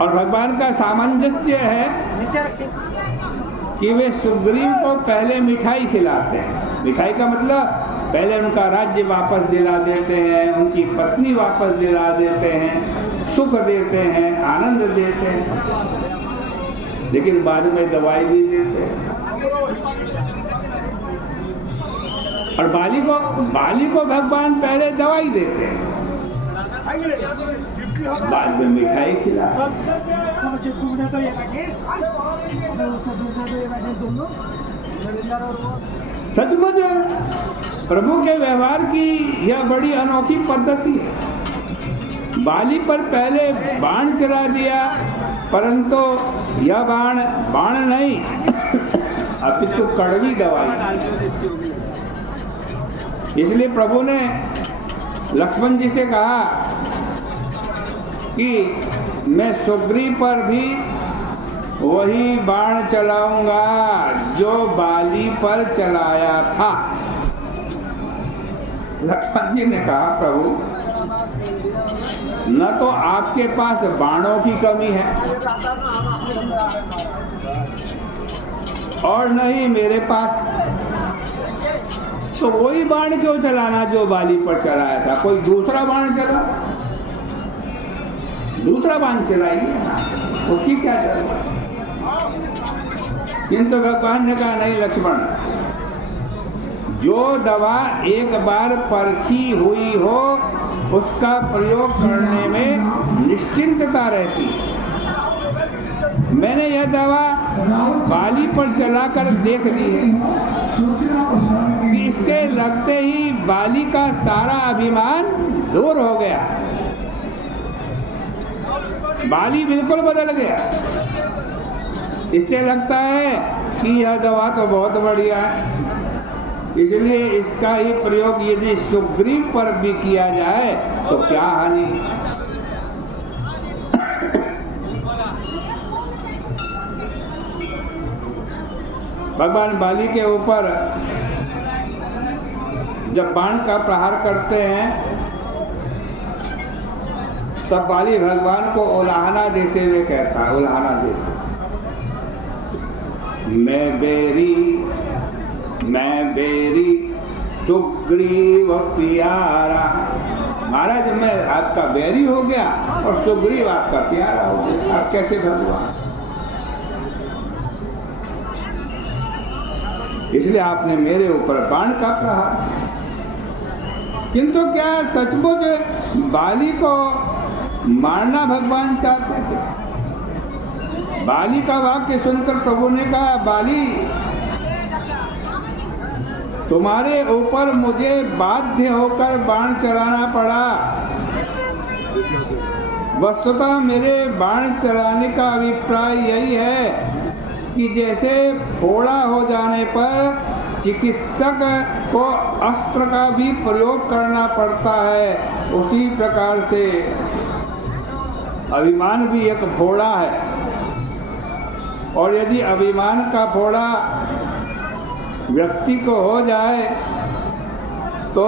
और भगवान का सामंजस्य है कि वे सुग्रीव को पहले मिठाई खिलाते हैं। मिठाई का मतलब पहले उनका राज्य वापस दिला देते हैं, उनकी पत्नी वापस दिला देते हैं, सुख देते हैं, आनंद देते हैं, लेकिन बाद में दवाई भी देते हैं। और बाली को भगवान पहले दवाई देते हैं, बाद में मिठाई खिलाते हैं। सचमुच प्रभु के व्यवहार की यह बड़ी अनोखी पद्धति है। बाली पर पहले बाण चला दिया, परंतु यह बाण नहीं अपितु कड़वी दवाई। इसलिए प्रभु ने लक्ष्मण जी से कहा कि मैं सुग्रीव पर भी वही बाण चलाऊंगा जो बाली पर चलाया था। लक्ष्मण जी ने कहा प्रभु, न तो आपके पास बाणों की कमी है और न ही मेरे पास, तो वही बाण क्यों चलाना जो बाली पर चलाया था? कोई दूसरा बाण चला, दूसरा बाण चलाइए ना, उसकी क्या जरूरत? किंतु भगवान ने कहा नहीं लक्ष्मण, जो दवा एक बार परखी हुई हो उसका प्रयोग करने में निश्चिंतता रहती है। मैंने यह दवा बाली पर चलाकर देख ली है कि इसके लगते ही बाली का सारा अभिमान दूर हो गया, बाली बिल्कुल बदल गया। इससे लगता है कि यह दवा तो बहुत बढ़िया है, इसलिए इसका ही प्रयोग यदि सुग्रीव पर भी किया जाए तो क्या हानि। भगवान बाली के ऊपर जब बाण का प्रहार करते हैं तब बाली भगवान को उलाहना देते हुए कहता है, उलाहना देते, मैं बेरी सुग्रीव प्यारा। महाराज मैं आपका बैरी हो गया और सुग्रीव आपका प्यारा हो गया, आप कैसे भगवान? इसलिए आपने मेरे ऊपर बाण का प्रहार किया। किंतु क्या सचमुच बाली को मारना भगवान चाहते थे? बाली का वाक्य सुनकर प्रभु ने कहा, बाली तुम्हारे ऊपर मुझे बाध्य होकर बाण चलाना पड़ा। वस्तुतः मेरे बाण चलाने का अभिप्राय यही है कि जैसे फोड़ा हो जाने पर चिकित्सक को अस्त्र का भी प्रयोग करना पड़ता है, उसी प्रकार से अभिमान भी एक फोड़ा है। और यदि अभिमान का फोड़ा व्यक्ति को हो जाए तो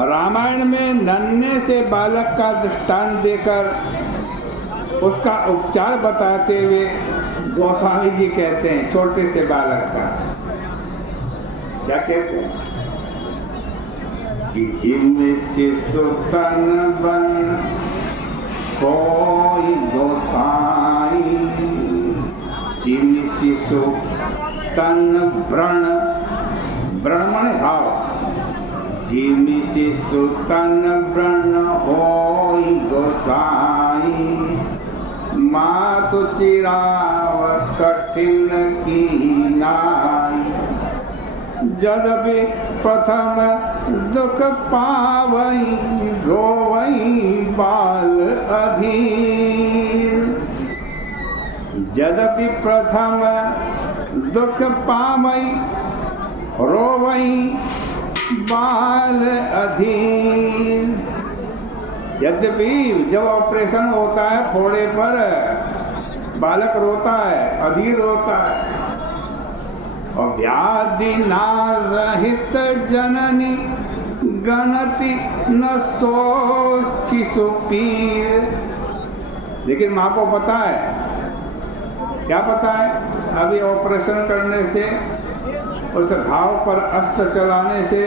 रामायण में नन्हे से बालक का दृष्टांत देकर उसका उपचार बताते हुए गोस्वामी जी कहते हैं, छोटे से बालक का क्या कहते हैं कि शिशु तन बन कोई गोसाई, शिशु तन व्रण, व्रण माने घाव, जिमि शिशु तन व्रण होई गोसाई, मातु चिराव कठिन की नाई, जदपि प्रथम दुख पावई रोवई बाल अधीर, यद्यपि प्रथम दुख पावई रोवई बाल अधीर। यद्यपि जब ऑपरेशन होता है फोड़े पर बालक रोता है, अधीर होता है। और व्याधि नासहित जननी गणति न सो शिशु पीर। लेकिन माँ को पता है, क्या पता है? अभी ऑपरेशन करने से, उस घाव पर अस्त्र चलाने से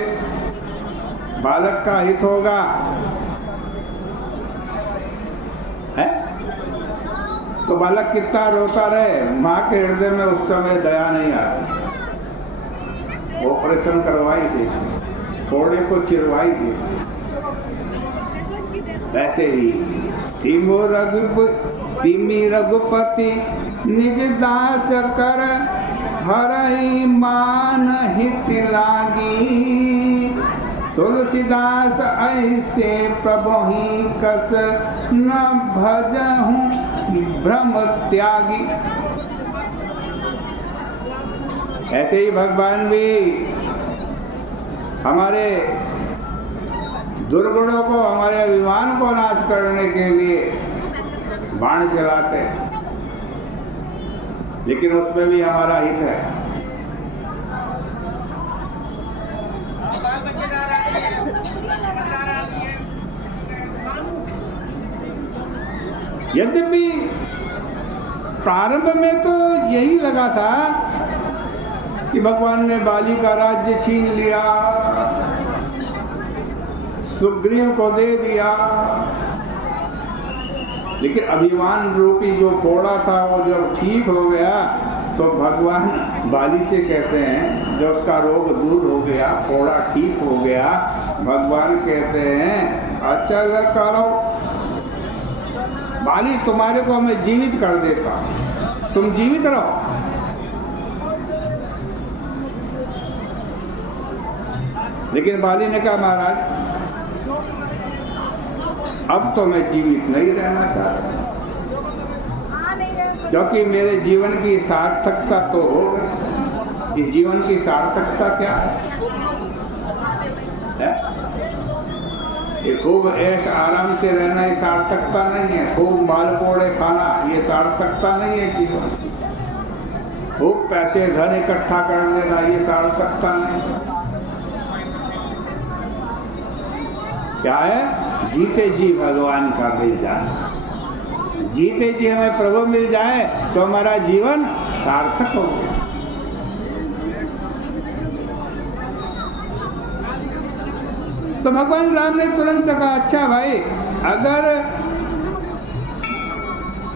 बालक का हित होगा, है? तो बालक कितना रोता रहे, माँ के हृदय में उस समय दया नहीं आती। ऑपरेशन करवाई देती, फोड़े को चिरवाई देती। वैसे ही तिमी रघुपति निज दास कर, हरहि मान हित लागी। तुलसीदास ऐसे प्रभु ही कस, न भजहूँ भ्रम त्यागी। ऐसे ही भगवान भी हमारे दुर्गुणों को, हमारे अभिमान को नाश करने के लिए बाण चलाते हैं, लेकिन उसमें भी हमारा हित है। यद्यपि प्रारंभ में तो यही लगा था कि भगवान ने बाली का राज्य छीन लिया, सुग्रीव को दे दिया, लेकिन अभिमान रूपी जो फोड़ा था वो जब ठीक हो गया तो भगवान बाली से कहते हैं, जब उसका रोग दूर हो गया, फोड़ा ठीक हो गया, भगवान कहते हैं अचल करो बाली, तुम्हारे को मैं जीवित कर देता, तुम जीवित रहो। लेकिन बाली ने कहा महाराज अब तो मैं जीवित नहीं रहना चाहता, क्योंकि मेरे जीवन की सार्थकता तो हो गई। इस जीवन की सार्थकता क्या है? ये खूब ऐश आराम से रहना ये सार्थकता नहीं है, खूब मालपुड़े खाना ये सार्थकता नहीं है जीवन की, खूब पैसे धन इकट्ठा कर लेना ये सार्थकता नहीं है। क्या है? जीते जी भगवान का मिल जाए, जीते जी हमें प्रभु मिल जाए तो हमारा जीवन सार्थक हो गया। तो भगवान राम ने तुरंत कहा अच्छा भाई, अगर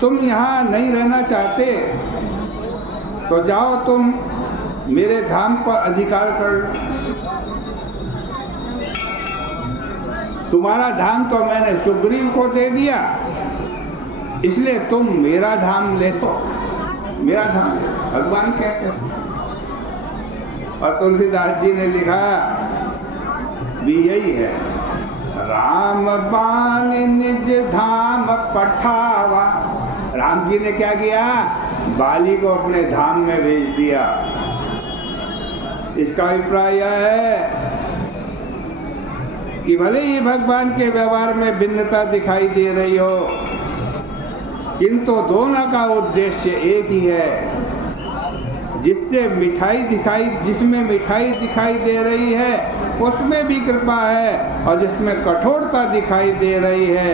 तुम यहाँ नहीं रहना चाहते तो जाओ तुम मेरे धाम पर अधिकार कर लो। तुम्हारा धाम तो मैंने सुग्रीव को दे दिया, इसलिए तुम मेरा धाम ले लो, मेरा धाम ले। भगवान कहते हैं। और तुलसीदास जी ने लिखा भी यही है, राम बाल निज धाम पठावा। राम जी ने क्या किया? बाली को अपने धाम में भेज दिया। इसका अभिप्राय यह है कि भले ही भगवान के व्यवहार में भिन्नता दिखाई दे रही हो, किंतु दोनों का उद्देश्य एक ही है। जिसमें मिठाई दिखाई दे रही है उसमें भी कृपा है, और जिसमें कठोरता दिखाई दे रही है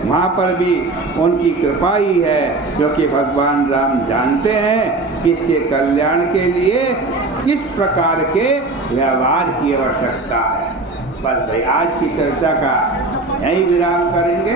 वहाँ पर भी उनकी कृपा ही है, क्योंकि भगवान राम जानते हैं कि इसके कल्याण के लिए किस प्रकार के व्यवहार की आवश्यकता है। बस भाई आज की चर्चा का यही विराम करेंगे।